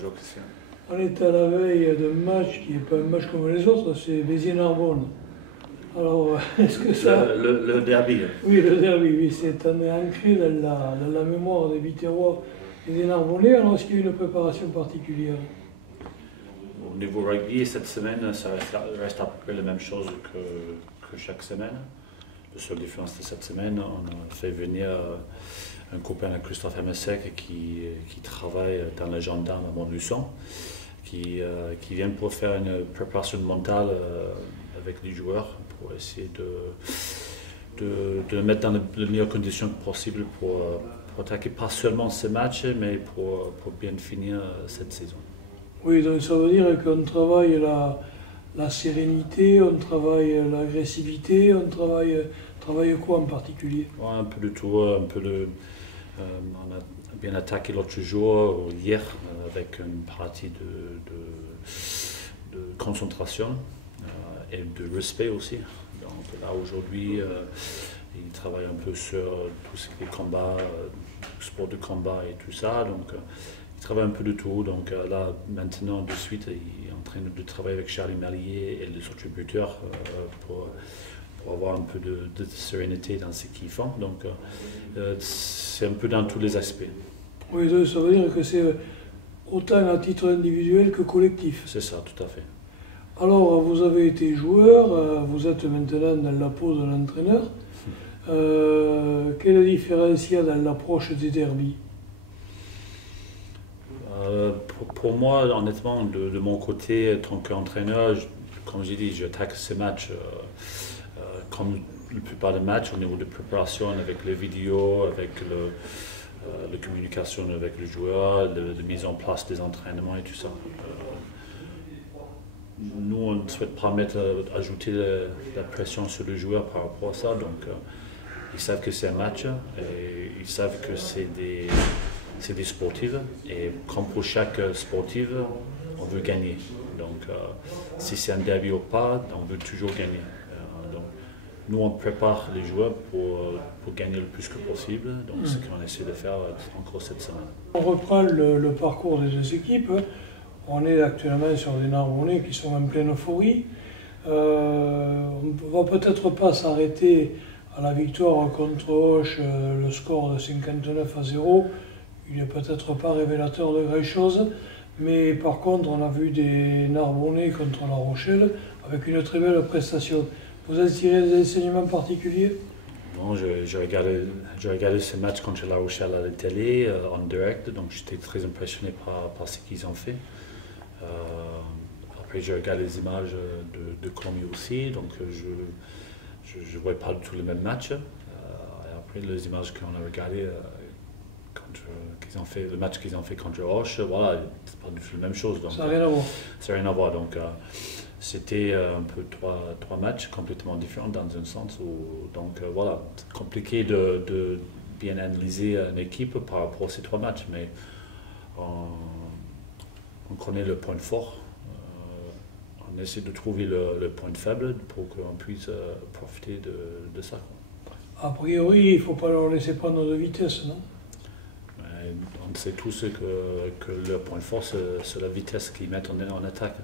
Bonjour Christian. On est à la veille d'un match qui n'est pas un match comme les autres, c'est Béziers-Narbonne. Alors, est-ce que ça... Le derby. Oui, le derby, oui, c'est ancré dans la mémoire des Biterrois et des Narbonnais. Alors, est-ce qu'il y a une préparation particulière? Au niveau rugby, cette semaine, ça reste à peu près la même chose que chaque semaine. La seule différence de cette semaine, on a fait venir un copain à Christophe Hermesec qui travaille dans les gendarmes à Montluçon, qui vient pour faire une préparation mentale avec les joueurs pour essayer de les mettre dans les meilleures conditions possibles pour attaquer pas seulement ce match, mais pour bien finir cette saison. Oui, donc ça veut dire qu'on travaille la sérénité, on travaille l'agressivité, on travaille quoi en particulier? Ouais, un peu de tout, on a bien attaqué l'autre jour, hier, avec une partie de concentration et de respect aussi. Donc là aujourd'hui, il travaille un peu sur tout ce qui est combat, sport de combat et tout ça. Donc il travaille un peu de tout. Donc là maintenant de suite, il est en train de travailler avec Charlie Merlier et les autres buteurs pour avoir un peu de sérénité dans ce qu'ils font. Donc c'est un peu dans tous les aspects. Oui, ça veut dire que c'est autant à titre individuel que collectif. C'est ça, tout à fait. Alors, vous avez été joueur, vous êtes maintenant dans la peau de l'entraîneur. Quelle différence il y a dans l'approche des derbies? Pour moi, honnêtement, de mon côté, en tant qu'entraîneur, comme j'ai dit, j'attaque ce match comme la plupart des matchs au niveau de préparation, avec les vidéos, avec la communication avec les joueurs, la mise en place des entraînements et tout ça. Nous, on ne souhaite pas ajouter la pression sur les joueurs par rapport à ça. Donc, ils savent que c'est un match et ils savent que c'est des sportifs. Et comme pour chaque sportif, on veut gagner. Donc, si c'est un derby ou pas, on veut toujours gagner. Donc, nous, on prépare les joueurs pour gagner le plus que possible. Donc, c'est ce qu'on essaie de faire encore cette semaine. On reprend le parcours des deux équipes. On est actuellement sur des Narbonnais qui sont en pleine euphorie. On ne va peut-être pas s'arrêter à la victoire contre Auch, le score de 59-0. Il n'est peut-être pas révélateur de grand-chose. Mais par contre, on a vu des Narbonnais contre La Rochelle avec une très belle prestation. Vous avez tiré des enseignements particuliers? Bon, j'ai regardé ce match contre La Rochelle à la télé, en direct, donc j'étais très impressionné par ce qu'ils ont fait. Après, j'ai regardé les images de Colombie aussi, donc je ne vois pas du tout le même match. Et après, les images qu'on a regardées, le match qu'ils ont fait contre Auch, voilà, c'est pas du tout la même chose. Donc, ça n'a rien à voir. Ça n'a rien à voir. Donc, c'était un peu trois matchs complètement différents dans un sens. Donc voilà, c'est compliqué de bien analyser une équipe par rapport à ces trois matchs, mais on connaît le point fort. On essaie de trouver le point faible pour qu'on puisse profiter de ça. A priori, il ne faut pas leur laisser prendre de vitesse, non? On sait tous que le point fort, c'est la vitesse qu'ils mettent en attaque.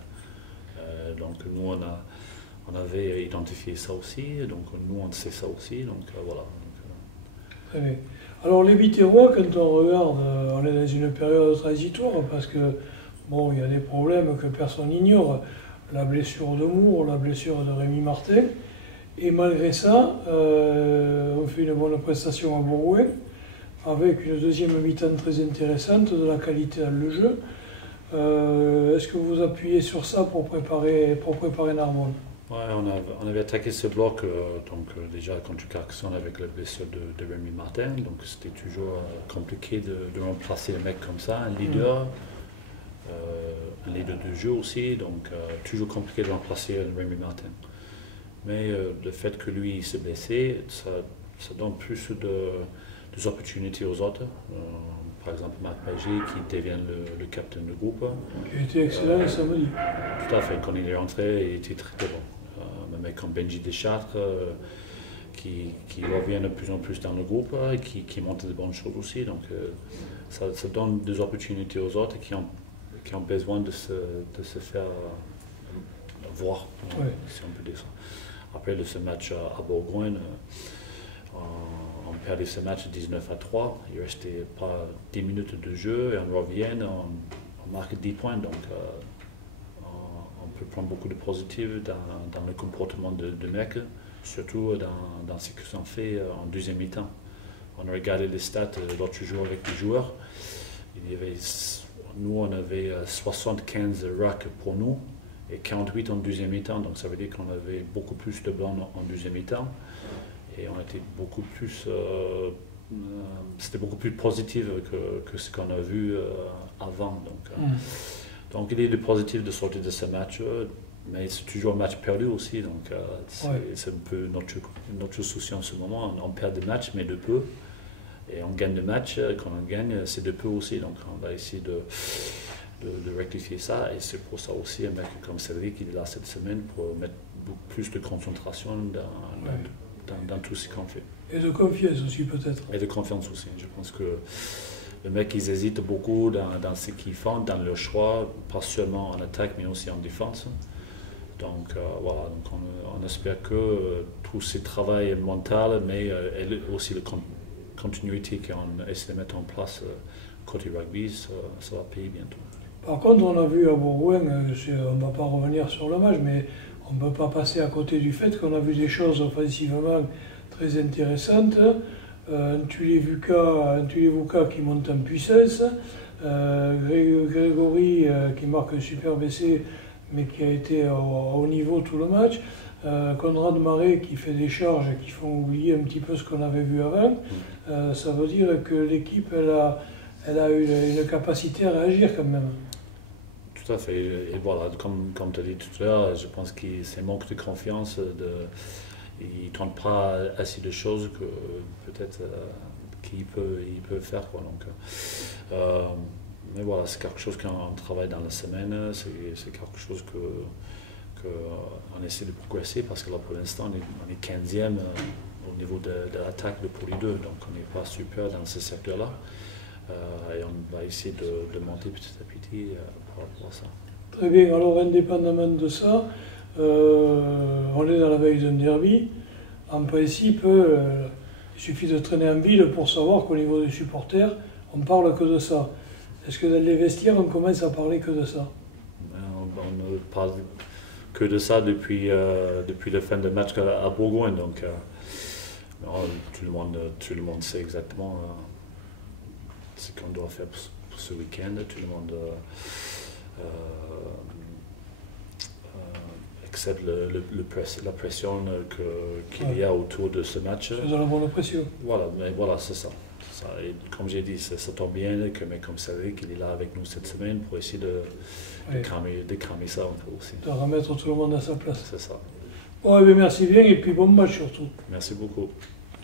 Donc nous, on avait identifié ça aussi, donc nous, on sait ça aussi, donc voilà. Très bien. Alors les Biterrois, quand on regarde, on est dans une période transitoire parce que, bon, il y a des problèmes que personne n'ignore. La blessure de Moore, la blessure de Rémi Martin, et malgré ça, on fait une bonne prestation à Bourgoin, avec une deuxième mi-temps très intéressante, de la qualité dans le jeu. Est-ce que vous appuyez sur ça pour préparer Narbonne? Ouais, on avait attaqué ce bloc déjà contre Carcassonne avec la blessure de Rémi Martin, donc c'était toujours compliqué de remplacer un mec comme ça, un leader de jeu aussi, donc toujours compliqué de remplacer Rémi Martin. Mais le fait que lui s'est blessé, ça donne plus des opportunités aux autres. Par exemple, Marc Magé qui devient le capitaine du groupe. Qui a été excellent le samedi. Tout à fait, quand il est rentré, il était très bon. Un mec comme Benji Deschartres qui revient de plus en plus dans le groupe et qui montre de bonnes choses aussi. Donc ça donne des opportunités aux autres qui ont qui ont besoin de se faire voir, si on peut dire ça. Après ce match à Bourgogne, on perdait ce match 19-3. Il ne restait pas 10 minutes de jeu et on revient, on marque 10 points. Donc on peut prendre beaucoup de positifs dans le comportement de mecs, surtout dans ce qu'ils ont fait en deuxième mi-temps. On a regardé les stats l'autre jour avec les joueurs. Nous, on avait 75 rucks pour nous et 48 en deuxième mi-temps. Donc ça veut dire qu'on avait beaucoup plus de ballons en deuxième mi-temps. Et on était beaucoup plus, c'était beaucoup plus positif que ce qu'on a vu avant. Donc il est de positif de sortir de ce match, mais c'est toujours un match perdu aussi. Donc c'est un peu notre souci en ce moment. On perd des matchs, mais de peu. Et on gagne des matchs, quand on gagne, c'est de peu aussi. Donc on va essayer de rectifier ça. Et c'est pour ça aussi un mec comme Cédric, il est là cette semaine pour mettre beaucoup plus de concentration dans tout ce qu'on fait. Et de confiance aussi peut-être. Et de confiance aussi. Je pense que les mecs, ils hésitent beaucoup dans ce qu'ils font, dans leur choix, pas seulement en attaque, mais aussi en défense. Donc voilà, donc on espère que tout ce travail mental, mais aussi la continuité qu'on essaie de mettre en place côté rugby, ça va payer bientôt. Par contre, on a vu à Bourgogne, on ne va pas revenir sur le match, mais on ne peut pas passer à côté du fait qu'on a vu des choses offensivement très intéressantes. Un Tulivuka qui monte en puissance, Grégory qui marque un super essai mais qui a été au niveau tout le match, Conrad Marais qui fait des charges qui font oublier un petit peu ce qu'on avait vu avant. Ça veut dire que l'équipe elle a eu une capacité à réagir quand même. Tout à fait, et voilà, comme tu as dit tout à l'heure, je pense que c'est un manque de confiance, il ne tente pas assez de choses que peut-être qu'il peut faire. Quoi. Donc, mais voilà, c'est quelque chose qu'on travaille dans la semaine, c'est quelque chose qu'on essaie de progresser parce que là pour l'instant on est 15e au niveau de l'attaque de pour les deux, donc on n'est pas super dans ce secteur-là. Et on va essayer de monter petit à petit par rapport à ça. Très bien, alors indépendamment de ça, on est dans la veille d'un derby. En principe, il suffit de traîner en ville pour savoir qu'au niveau des supporters, on ne parle que de ça. Est-ce que dans les vestiaires, on commence à parler que de ça? On ne parle que de ça depuis la fin de match à Bourgogne. Donc, tout le monde sait exactement ce qu'on doit faire pour ce week-end. Tout le monde accepte la pression qu'il y a autour de ce match. C'est de la bonne pression. Voilà, mais voilà, c'est ça. Et comme j'ai dit, ça tombe bien que mec comme Cédric, il est là avec nous cette semaine pour essayer de cramer ça un peu aussi. De remettre tout le monde à sa place. C'est ça. Bon, merci bien et puis bon match surtout. Merci beaucoup.